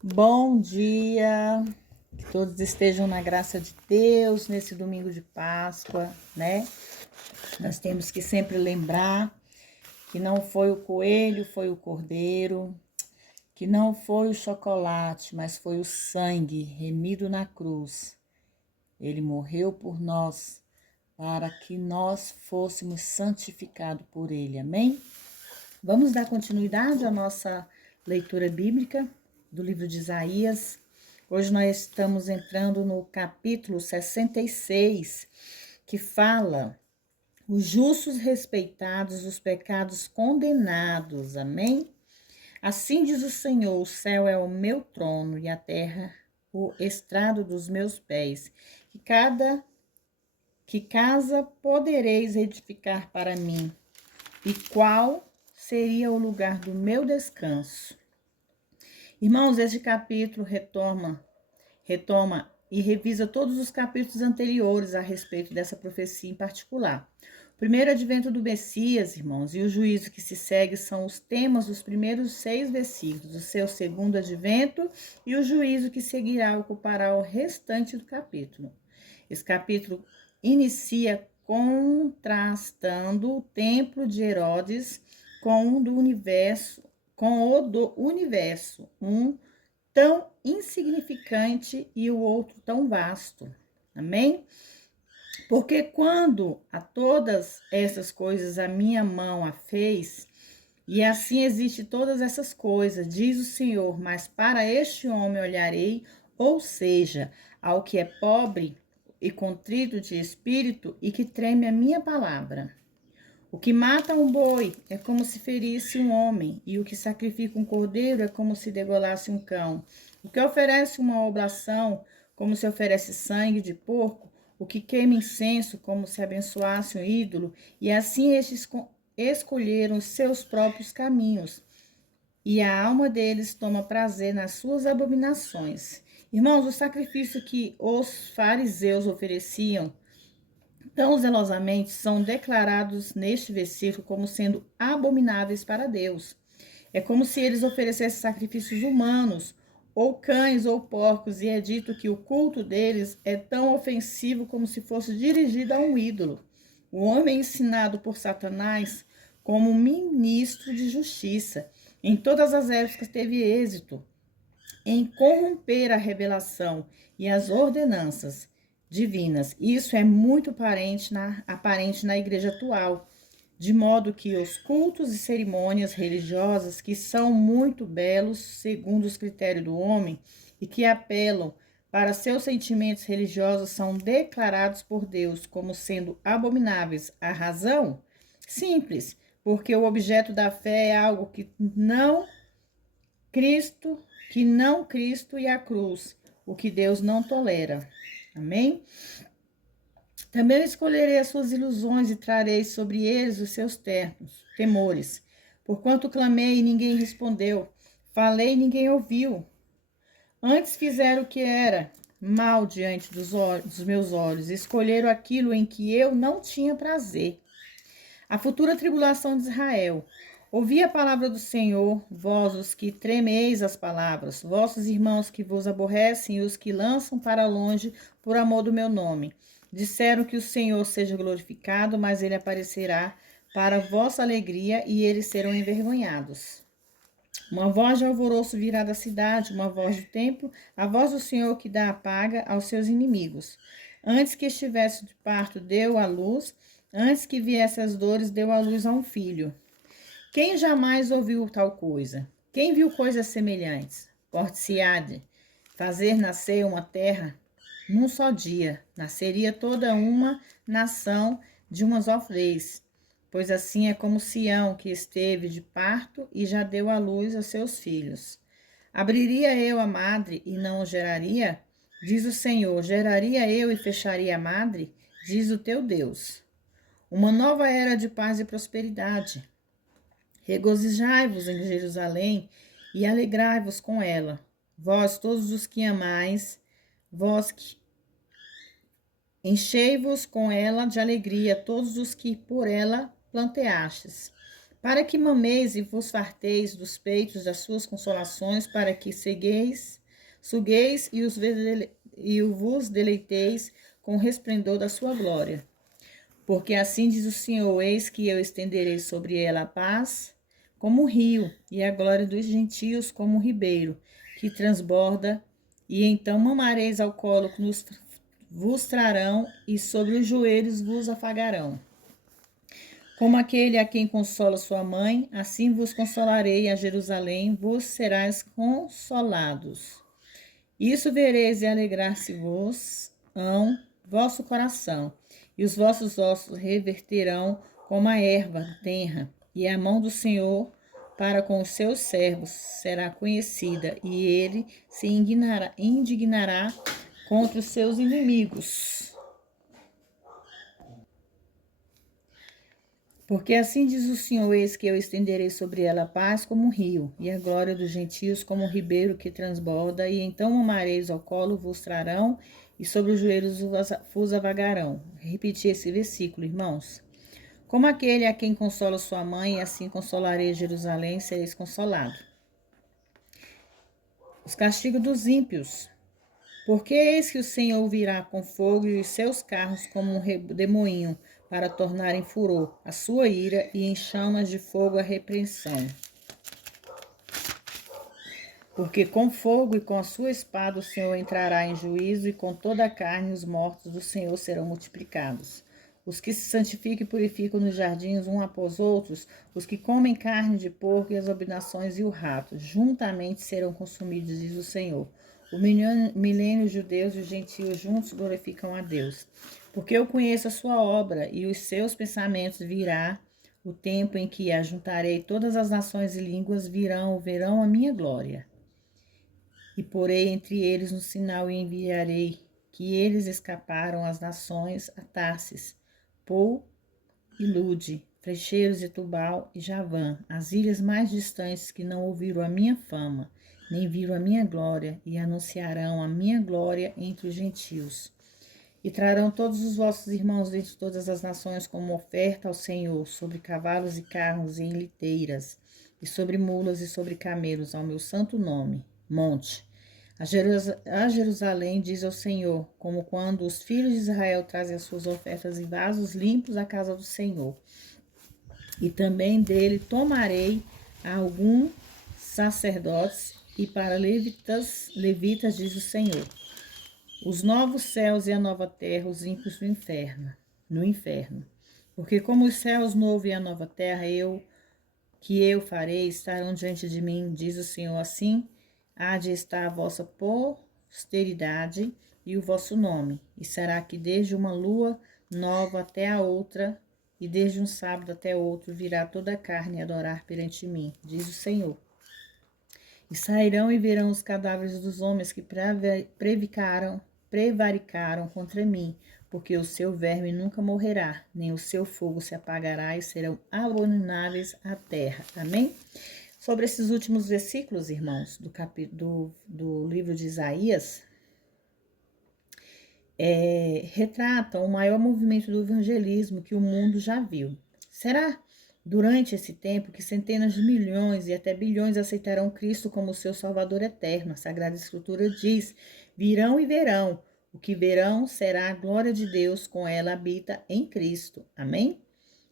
Bom dia, que todos estejam na graça de Deus nesse domingo de Páscoa, né? Nós temos que sempre lembrar que não foi o coelho, foi o cordeiro, que não foi o chocolate, mas foi o sangue remido na cruz. Ele morreu por nós, para que nós fôssemos santificados por ele, amém? Vamos dar continuidade à nossa leitura bíblica do livro de Isaías. Hoje nós estamos entrando no capítulo 66, que fala os justos respeitados, os pecados condenados, amém? Assim diz o Senhor: o céu é o meu trono e a terra o estrado dos meus pés. Que casa podereis edificar para mim? E qual seria o lugar do meu descanso? Irmãos, este capítulo retoma e revisa todos os capítulos anteriores a respeito dessa profecia em particular. O primeiro advento do Messias, irmãos, e o juízo que se segue são os temas dos primeiros 6 versículos. O seu segundo advento e o juízo que seguirá ocupará o restante do capítulo. Esse capítulo inicia contrastando o templo de Herodes com o do universo, um tão insignificante e o outro tão vasto. Amém? Porque quando a todas essas coisas a minha mão a fez, e assim existe todas essas coisas, diz o Senhor, mas para este homem olharei, ou seja, ao que é pobre e contrito de espírito e que treme a minha palavra. O que mata um boi é como se ferisse um homem, e o que sacrifica um cordeiro é como se degolasse um cão. O que oferece uma oblação, como se oferece sangue de porco, o que queima incenso, como se abençoasse um ídolo, e assim estes escolheram os seus próprios caminhos, e a alma deles toma prazer nas suas abominações. Irmãos, o sacrifício que os fariseus ofereciam tão zelosamente são declarados neste versículo como sendo abomináveis para Deus. É como se eles oferecessem sacrifícios humanos, ou cães ou porcos, e é dito que o culto deles é tão ofensivo como se fosse dirigido a um ídolo. O homem ensinado por Satanás como ministro de justiça, em todas as épocas teve êxito em corromper a revelação e as ordenanças divinas. Isso é muito aparente na igreja atual, de modo que os cultos e cerimônias religiosas, que são muito belos segundo os critérios do homem e que apelam para seus sentimentos religiosos, são declarados por Deus como sendo abomináveis. A razão? Simples, porque o objeto da fé é algo Cristo, que não Cristo e a cruz, o que Deus não tolera. Amém? Também escolherei as suas ilusões e trarei sobre eles os seus temores. Porquanto clamei e ninguém respondeu, falei e ninguém ouviu. Antes fizeram o que era mal diante dos meus olhos, escolheram aquilo em que eu não tinha prazer. A futura tribulação de Israel. Ouvi a palavra do Senhor, vós os que tremeis as palavras, vossos irmãos que vos aborrecem e os que lançam para longe por amor do meu nome. Disseram que o Senhor seja glorificado, mas ele aparecerá para vossa alegria e eles serão envergonhados. Uma voz de alvoroço virá da cidade, uma voz do templo, a voz do Senhor que dá a paga aos seus inimigos. Antes que estivesse de parto, deu à luz, antes que viesse as dores, deu à luz a um filho. Quem jamais ouviu tal coisa? Quem viu coisas semelhantes? Porte-se-á-de fazer nascer uma terra num só dia. Nasceria toda uma nação de uma só vez. Pois assim é como Sião, que esteve de parto e já deu à luz a seus filhos. Abriria eu a madre e não o geraria? Diz o Senhor, geraria eu e fecharia a madre? Diz o teu Deus. Uma nova era de paz e prosperidade. Regozijai-vos em Jerusalém e alegrai-vos com ela. Vós, todos os que amais, vós que enchei-vos com ela de alegria, todos os que por ela planteastes. para que mameis e vos farteis dos peitos das suas consolações, para que sugueis e vos deleiteis com o resplendor da sua glória. Porque assim diz o Senhor, eis que eu estenderei sobre ela a paz como um rio, e a glória dos gentios como um ribeiro, que transborda, e então mamareis ao colo que vos trarão, e sobre os joelhos vos afagarão. Como aquele a quem consola sua mãe, assim vos consolarei a Jerusalém, vos serás consolados. Isso vereis e alegrar-se-vos-ão vosso coração, e os vossos ossos reverterão como a erva tenra, e a mão do Senhor para com os seus servos será conhecida, e ele se indignará contra os seus inimigos. Porque assim diz o Senhor, eis que eu estenderei sobre ela a paz como um rio, e a glória dos gentios como um ribeiro que transborda, e então mamareis ao colo vos trarão, e sobre os joelhos vos avagarão. Repetir esse versículo, irmãos. Como aquele a quem consola sua mãe, assim consolarei Jerusalém, sereis consolado. Os castigos dos ímpios. Porque eis que o Senhor virá com fogo e os seus carros como um redemoinho, para tornar em furor a sua ira e em chamas de fogo a repreensão. Porque com fogo e com a sua espada o Senhor entrará em juízo, e com toda a carne os mortos do Senhor serão multiplicados. Os que se santificam e purificam nos jardins um após outros, os que comem carne de porco e as abominações e o rato, juntamente serão consumidos, diz o Senhor. O milênio, os judeus e os gentios juntos glorificam a Deus. Porque eu conheço a sua obra e os seus pensamentos, virá o tempo em que ajuntarei todas as nações e línguas, verão a minha glória. E porei entre eles um sinal e enviarei, que eles escaparam às nações, a Tarsis, Pou e Lude, Frecheiros e Tubal e Javã, as ilhas mais distantes que não ouviram a minha fama, nem viram a minha glória, e anunciarão a minha glória entre os gentios. E trarão todos os vossos irmãos dentre todas as nações como oferta ao Senhor, sobre cavalos e carros e em liteiras, e sobre mulas e sobre camelos, ao meu santo nome, monte. A Jerusalém diz ao Senhor, como quando os filhos de Israel trazem as suas ofertas em vasos limpos à casa do Senhor. E também dele tomarei alguns sacerdotes, e para levitas, diz o Senhor. Os novos céus e a nova terra, os ímpios no inferno. Porque como os céus novos e a nova terra, que eu farei, estarão diante de mim, diz o Senhor, assim há de estar a vossa posteridade e o vosso nome. E será que desde uma lua nova até a outra, e desde um sábado até outro, virá toda a carne adorar perante mim, diz o Senhor. E sairão e verão os cadáveres dos homens que prevaricaram contra mim, porque o seu verme nunca morrerá, nem o seu fogo se apagará, e serão abomináveis à terra. Amém? Sobre esses últimos versículos, irmãos, do livro de Isaías, retratam o maior movimento do evangelismo que o mundo já viu. Será durante esse tempo que centenas de milhões e até bilhões aceitarão Cristo como seu Salvador eterno? A Sagrada Escritura diz: virão e verão. O que verão será a glória de Deus, com ela habita em Cristo. Amém?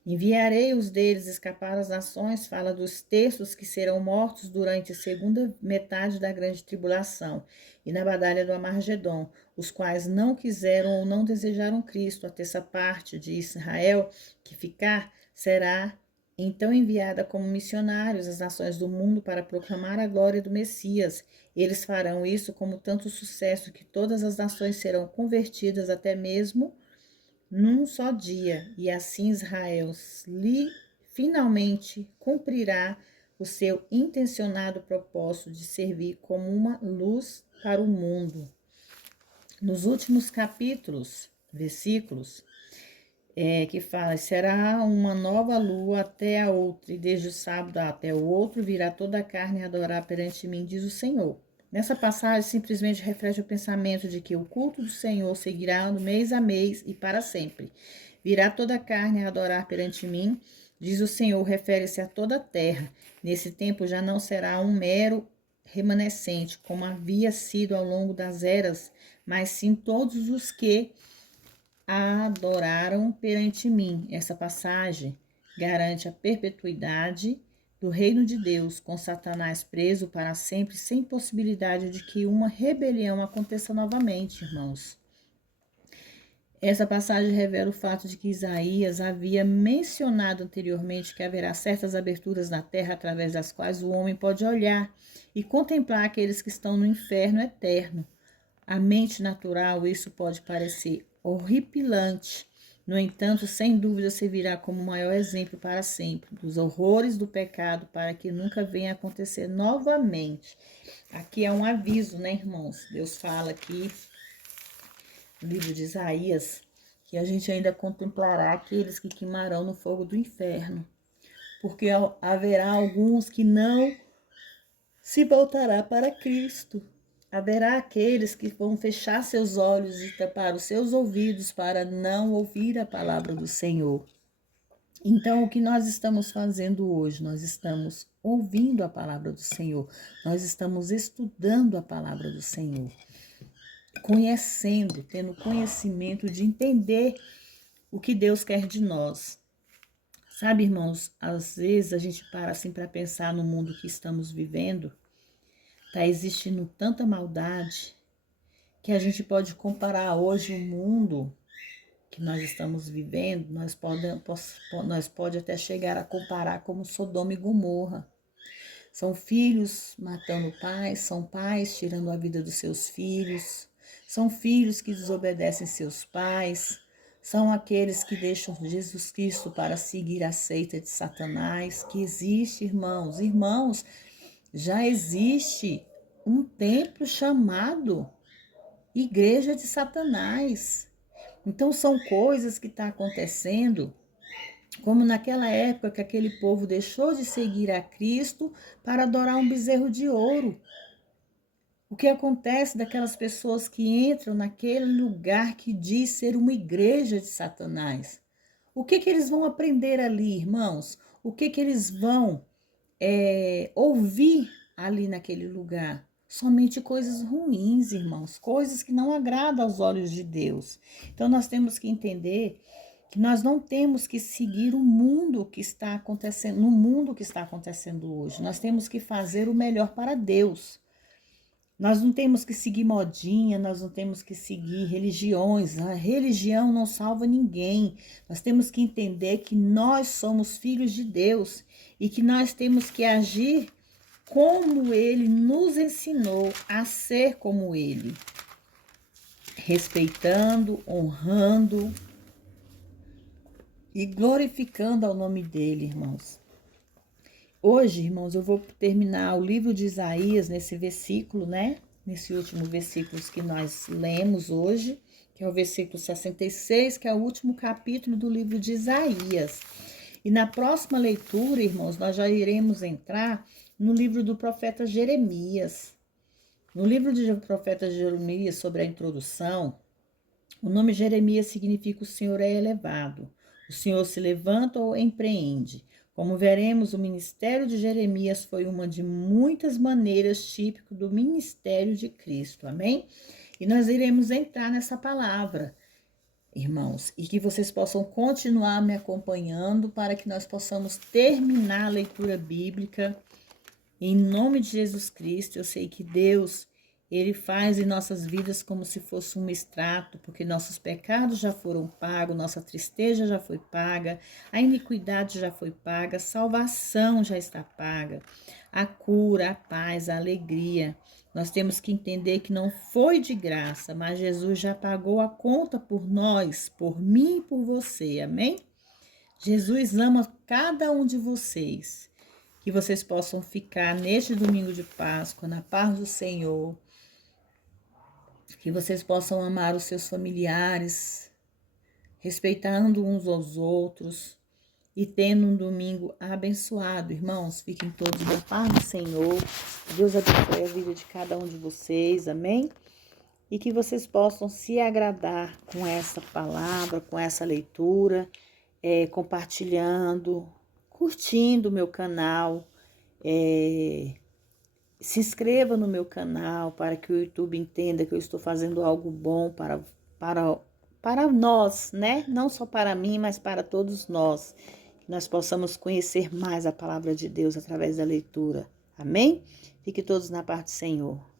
Enviarei os deles escapar às nações, fala dos terços que serão mortos durante a segunda metade da grande tribulação e na batalha do Armagedon, os quais não quiseram ou não desejaram Cristo. A terça parte de Israel que ficar será então enviada como missionários às nações do mundo para proclamar a glória do Messias. Eles farão isso com tanto sucesso que todas as nações serão convertidas, até mesmo num só dia, e assim Israel finalmente cumprirá o seu intencionado propósito de servir como uma luz para o mundo. Nos últimos versículos, que fala: será uma nova lua até a outra, e desde o sábado até o outro virá toda a carne a adorar perante mim, diz o Senhor. Nessa passagem, simplesmente reflete o pensamento de que o culto do Senhor seguirá no mês a mês e para sempre. Virá toda a carne a adorar perante mim, Diz o Senhor, refere-se a toda a terra. Nesse tempo já não será um mero remanescente, como havia sido ao longo das eras, mas sim todos os que adoraram perante mim. Essa passagem garante a perpetuidade do reino de Deus, com Satanás preso para sempre, sem possibilidade de que uma rebelião aconteça novamente, irmãos. Essa passagem revela o fato de que Isaías havia mencionado anteriormente que haverá certas aberturas na terra através das quais o homem pode olhar e contemplar aqueles que estão no inferno eterno. À mente natural, isso pode parecer horripilante. No entanto, sem dúvida, servirá como o maior exemplo para sempre dos horrores do pecado para que nunca venha a acontecer novamente. Aqui é um aviso, né, irmãos? Deus fala aqui no livro de Isaías que a gente ainda contemplará aqueles que queimarão no fogo do inferno, porque haverá alguns que não se voltará para Cristo. Haverá aqueles que vão fechar seus olhos e tapar os seus ouvidos para não ouvir a palavra do Senhor. Então, o que nós estamos fazendo hoje? Nós estamos ouvindo a palavra do Senhor, nós estamos estudando a palavra do Senhor, conhecendo, tendo conhecimento de entender o que Deus quer de nós. Sabe, irmãos, às vezes a gente para assim para pensar no mundo que estamos vivendo. Está existindo tanta maldade que a gente pode comparar hoje o mundo que nós estamos vivendo, nós pode até chegar a comparar como Sodoma e Gomorra. São filhos matando pais, são pais tirando a vida dos seus filhos, são filhos que desobedecem seus pais, são aqueles que deixam Jesus Cristo para seguir a seita de Satanás, que existe, irmãos. Irmãos, já existe um templo chamado Igreja de Satanás. Então são coisas que estão acontecendo, como naquela época que aquele povo deixou de seguir a Cristo para adorar um bezerro de ouro. O que acontece daquelas pessoas que entram naquele lugar que diz ser uma igreja de Satanás? O que eles vão aprender ali, irmãos? O que eles vão ouvir ali naquele lugar? Somente coisas ruins, irmãos, coisas que não agradam aos olhos de Deus. Então nós temos que entender que nós não temos que seguir o mundo que está acontecendo, no mundo que está acontecendo hoje. Nós temos que fazer o melhor para Deus. Nós não temos que seguir modinha, nós não temos que seguir religiões. A religião não salva ninguém. Nós temos que entender que nós somos filhos de Deus e que nós temos que agir como Ele nos ensinou a ser como Ele, respeitando, honrando e glorificando ao nome dEle, irmãos. Hoje, irmãos, eu vou terminar o livro de Isaías nesse versículo, né? Nesse último versículo que nós lemos hoje, que é o versículo 66, que é o último capítulo do livro de Isaías. E na próxima leitura, irmãos, nós já iremos entrar no livro do profeta Jeremias. No livro do profeta Jeremias, sobre a introdução, o nome Jeremias significa o Senhor é elevado. O Senhor se levanta ou empreende. Como veremos, o ministério de Jeremias foi uma de muitas maneiras típico do ministério de Cristo, amém? E nós iremos entrar nessa palavra, irmãos, e que vocês possam continuar me acompanhando para que nós possamos terminar a leitura bíblica. Em nome de Jesus Cristo, eu sei que Deus, Ele faz em nossas vidas como se fosse um extrato, porque nossos pecados já foram pagos, nossa tristeza já foi paga, a iniquidade já foi paga, a salvação já está paga, a cura, a paz, a alegria. Nós temos que entender que não foi de graça, mas Jesus já pagou a conta por nós, por mim e por você, amém? Jesus ama cada um de vocês. Que vocês possam ficar neste domingo de Páscoa, na paz do Senhor. Que vocês possam amar os seus familiares, respeitando uns aos outros e tendo um domingo abençoado. Irmãos, fiquem todos na paz do Senhor. Deus abençoe a vida de cada um de vocês, amém? E que vocês possam se agradar com essa palavra, com essa leitura, compartilhando, curtindo o meu canal, se inscreva no meu canal para que o YouTube entenda que eu estou fazendo algo bom para, para nós, né? Não só para mim, mas para todos nós. Que nós possamos conhecer mais a palavra de Deus através da leitura. Amém? Fique todos na paz do Senhor.